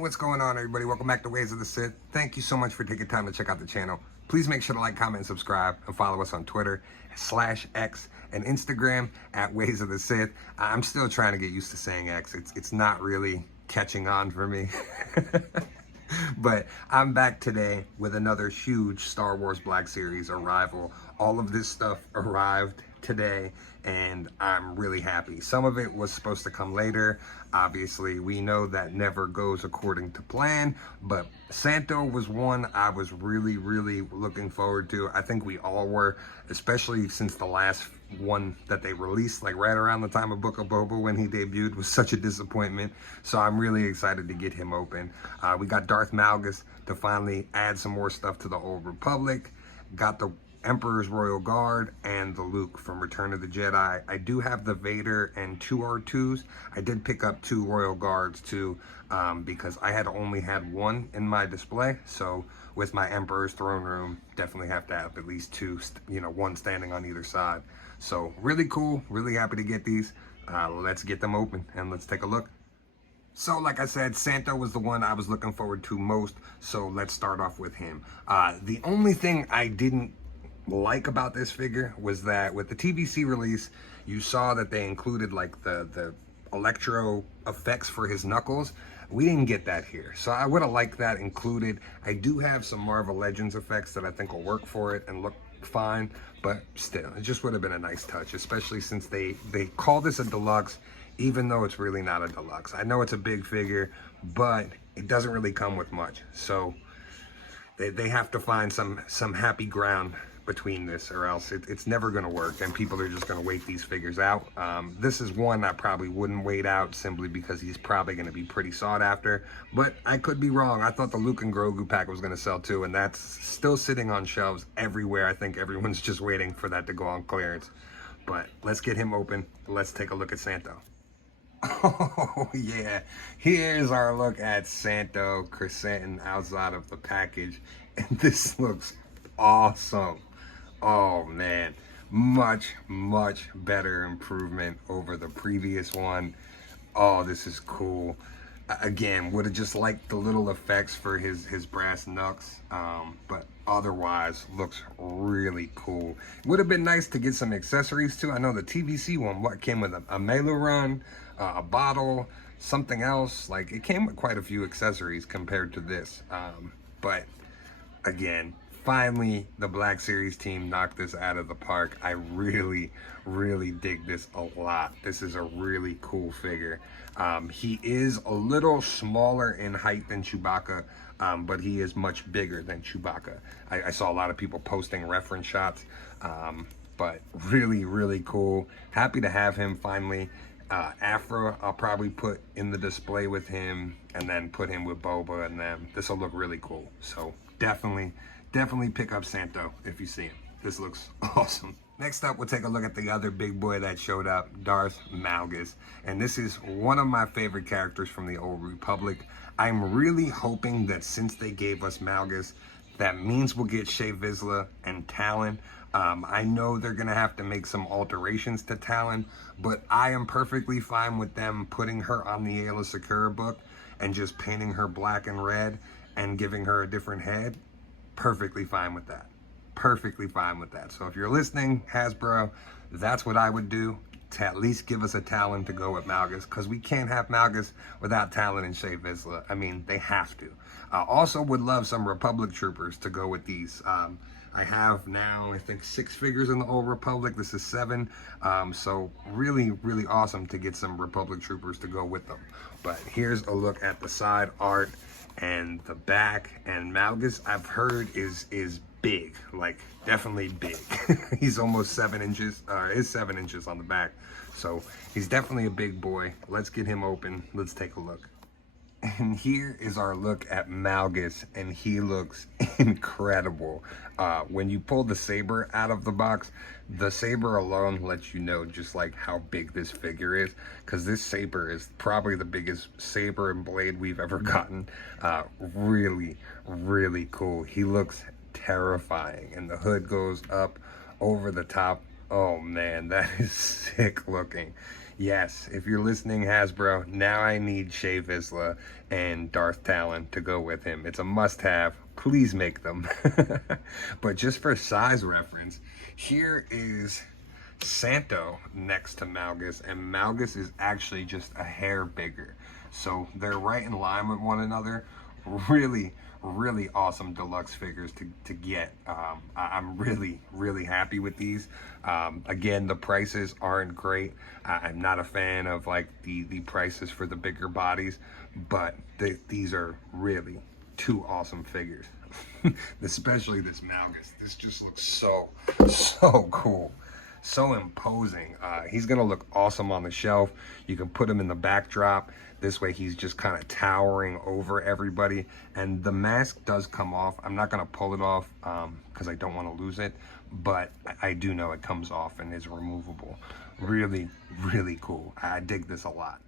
What's going on, everybody? Welcome back to Ways of the Sith. Thank you so much for taking time to check out the channel. Please make sure to like, comment, and subscribe, and follow us on Twitter /X and Instagram at Ways of the Sith. I'm still trying to get used to saying X. It's not really catching on for me. But I'm back today with another huge Star Wars Black Series arrival. All of this stuff arrived today, and I'm really happy. Some of it was supposed to come later. Obviously, we know that never goes according to plan, but Santo was one I was really looking forward to. I think we all were, especially since the last one that they released, like right around the time of Book of Boba when he debuted, was such a disappointment. So I'm really excited to get him open. We got Darth Malgus to finally add some more stuff to the Old Republic. Got the Emperor's Royal Guard and the Luke from Return of the Jedi. I do have the Vader and 2 R2s. I did pick up 2 Royal Guards too, because I had only had 1 in my display. So with my Emperor's Throne Room, definitely have to have at least 2, one standing on either side. So really cool, really happy to get these. Let's get them open and let's take a look. So like I said, Santo was the one I was looking forward to most, so let's start off with him. The only thing I didn't like about this figure was that with the TVC release, you saw that they included like the electro effects for his knuckles. We didn't get that here, so I would have liked that included. I do have some Marvel Legends effects that I think will work for it and look fine, but still, it just would have been a nice touch, especially since they call this a deluxe, even though it's really not a deluxe. I know it's a big figure, but it doesn't really come with much, so they have to find some happy ground between this, or else it's never going to work and people are just going to wait these figures out. This is one I probably wouldn't wait out, simply because he's probably going to be pretty sought after, but I could be wrong. I thought the Luke and Grogu pack was going to sell too, and that's still sitting on shelves everywhere. I think everyone's just waiting for that to go on clearance. But let's get him open. Let's take a look at Santo. Oh yeah, here's our look at Santo Crescenting outside of the package, and this looks awesome. Oh man, much better improvement over the previous one. Oh, this is cool. Again, would have just liked the little effects for his brass knucks, but otherwise looks really cool. Would have been nice to get some accessories too. I know the TVC one came with a Melu run, a bottle, something else. Like, it came with quite a few accessories compared to this, but again, finally the Black Series team knocked this out of the park. I really dig this a lot. This is a really cool figure. He is a little smaller in height than Chewbacca, but he is much bigger than Chewbacca. I saw a lot of people posting reference shots, but really cool. Happy to have him finally. Afra, I'll probably put in the display with him, and then put him with Boba, and then this will look really cool. So definitely pick up Santo if you see him. This looks awesome. Next up, we'll take a look at the other big boy that showed up, Darth Malgus. And this is one of my favorite characters from the Old Republic. I'm really hoping that since they gave us Malgus, that means we'll get Shae Vizsla and Talon. I know they're gonna have to make some alterations to Talon, but I am perfectly fine with them putting her on the Aayla Secura book and just painting her black and red and giving her a different head. Perfectly fine with that. Perfectly fine with that. So if you're listening, Hasbro, that's what I would do, to at least give us a Talon to go with Malgus, because we can't have Malgus without Talon and Shae Vizsla. I mean, they have to. Also would love some Republic troopers to go with these. I have now, I think, 6 figures in the Old Republic. This is 7. So really awesome to get some Republic troopers to go with them. But here's a look at the side art and the back. And Malgus, I've heard, is big, like definitely big. He's almost 7 inches, is 7 inches on the back. So he's definitely a big boy. Let's get him open. Let's take a look. And here is our look at Malgus, and he looks incredible. When you pull the saber out of the box, the saber alone lets you know just like how big this figure is, because this saber is probably the biggest saber and blade we've ever gotten. Really cool. He looks terrifying, and the hood goes up over the top. Oh man, that is sick looking. Yes, if you're listening, Hasbro, now I need Shea Vizsla and Darth Talon to go with him. It's a must-have. Please make them. But just for size reference, here is Santo next to Malgus, and Malgus is actually just a hair bigger. So they're right in line with one another. Really, really awesome deluxe figures to get. I'm really happy with these. Again, the prices aren't great. I'm not a fan of like the prices for the bigger bodies, but these are really two awesome figures. Especially this Malgus. This just looks so cool. So imposing. He's gonna look awesome on the shelf. You can put him in the backdrop. This way he's just kind of towering over everybody. And the mask does come off. I'm not gonna pull it off because I don't want to lose it, but I do know it comes off and is removable. Really cool. I dig this a lot.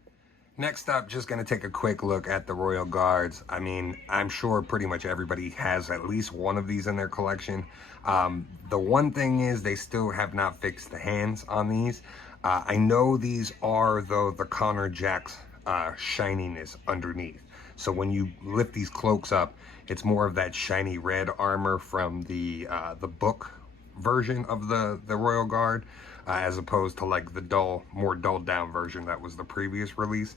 Next up, just gonna take a quick look at the Royal Guards. I mean, I'm sure pretty much everybody has at least one of these in their collection. The one thing is they still have not fixed the hands on these. I know these are, though, the Connor Jack's shininess underneath. So when you lift these cloaks up, it's more of that shiny red armor from the book version of the Royal Guard. As opposed to like the more dulled down version that was the previous release.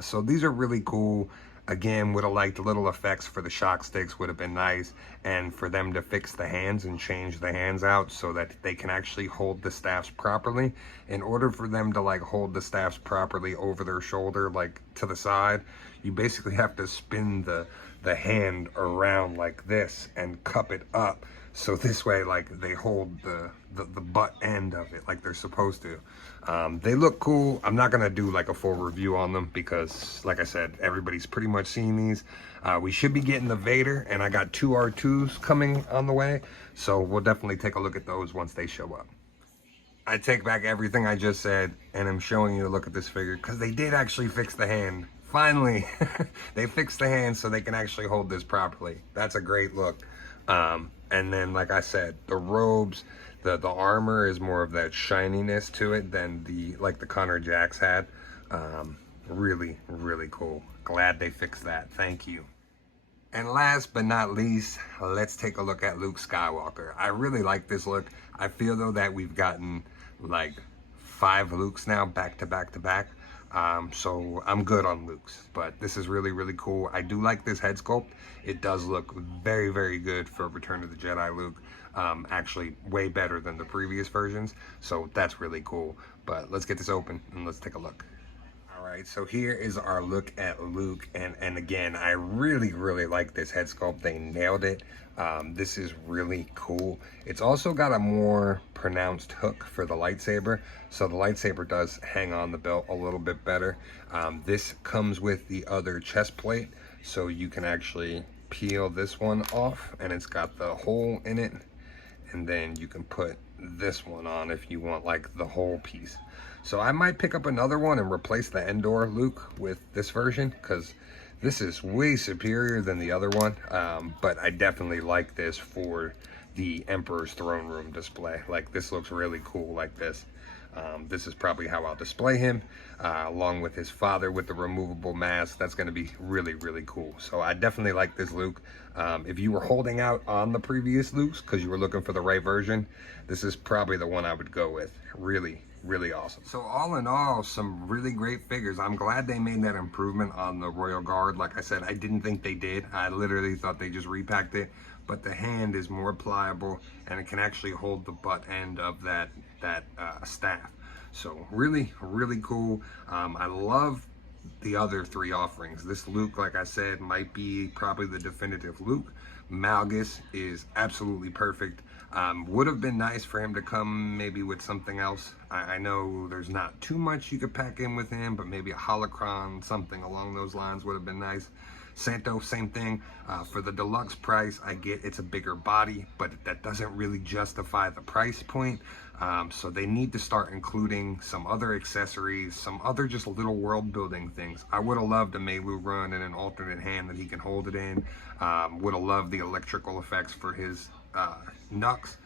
So these are really cool. Again, would have liked little effects for the shock sticks, would have been nice. And for them to fix the hands and change the hands out so that they can actually hold the staffs properly. In order for them to like hold the staffs properly over their shoulder, like to the side, you basically have to spin the hand around like this and cup it up. So this way, like, they hold the butt end of it like they're supposed to. They look cool. I'm not gonna do like a full review on them because, like I said, everybody's pretty much seen these. We should be getting the Vader, and I got 2 R2s coming on the way. So we'll definitely take a look at those once they show up. I take back everything I just said, and I'm showing you a look at this figure because they did actually fix the hand. Finally, they fixed the hand so they can actually hold this properly. That's a great look. And then, like I said, the robes, the armor is more of that shininess to it than the Connor Jacks had. Really cool. Glad they fixed that. Thank you. And last but not least, let's take a look at Luke Skywalker. I really like this look. I feel though that we've gotten like 5 Lukes now back to back. So I'm good on Luke's, but this is really cool. I do like this head sculpt. It does look very good for Return of the Jedi Luke. Actually way better than the previous versions. So that's really cool. But let's get this open and let's take a look. Alright, so here is our look at Luke, and again, I really like this head sculpt. They nailed it. This is really cool. It's also got a more pronounced hook for the lightsaber, so the lightsaber does hang on the belt a little bit better. This comes with the other chest plate, so you can actually peel this one off, and it's got the hole in it, and then you can put this one on if you want like the whole piece. So I might pick up another one and replace the Endor Luke with this version because this is way superior than the other one. But I definitely like this for the Emperor's throne room display. Like, this looks really cool like this. This is probably how I'll display him, along with his father with the removable mask. That's going to be really cool. So I definitely like this Luke. If you were holding out on the previous Lukes because you were looking for the right version, this is probably the one I would go with. Really awesome. So all in all, some really great figures. I'm glad they made that improvement on the Royal Guard. Like I said, I didn't think they did. I literally thought they just repacked it, but the hand is more pliable and it can actually hold the butt end of that staff. So really cool. I love the other 3 offerings. This Luke, like I said, might be probably the definitive Luke. Malgus is absolutely perfect. Would have been nice for him to come maybe with something else. I know there's not too much you could pack in with him, but maybe a holocron, something along those lines would have been nice. Santo, same thing. For the deluxe price, I get it's a bigger body, but that doesn't really justify the price point. So they need to start including some other accessories, some other just little world building things. I would have loved a Melu run and an alternate hand that he can hold it in. Would have loved the electrical effects for his Nux.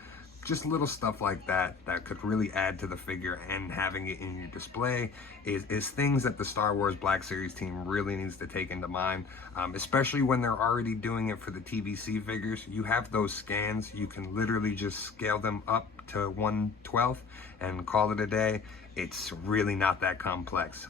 just little stuff like that that could really add to the figure, and having it in your display is things that the Star Wars Black Series team really needs to take into mind, especially when they're already doing it for the TBC figures. You have those scans, you can literally just scale them up to 1/12 and call it a day. It's really not that complex.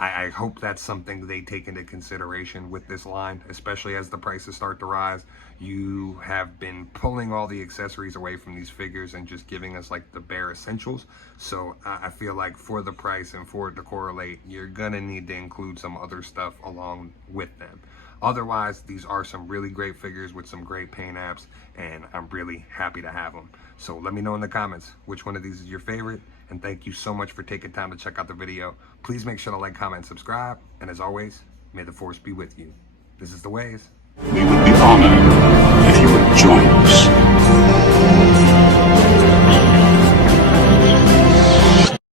I hope that's something they take into consideration with this line, especially as the prices start to rise. You have been pulling all the accessories away from these figures and just giving us like the bare essentials. So I feel like for the price and for it to correlate, you're gonna need to include some other stuff along with them. Otherwise, these are some really great figures with some great paint apps, and I'm really happy to have them. So let me know in the comments which one of these is your favorite, and thank you so much for taking time to check out the video. Please make sure to like, comment, and subscribe, and as always, may the Force be with you. This is The Ways. We would be honored if you would join us.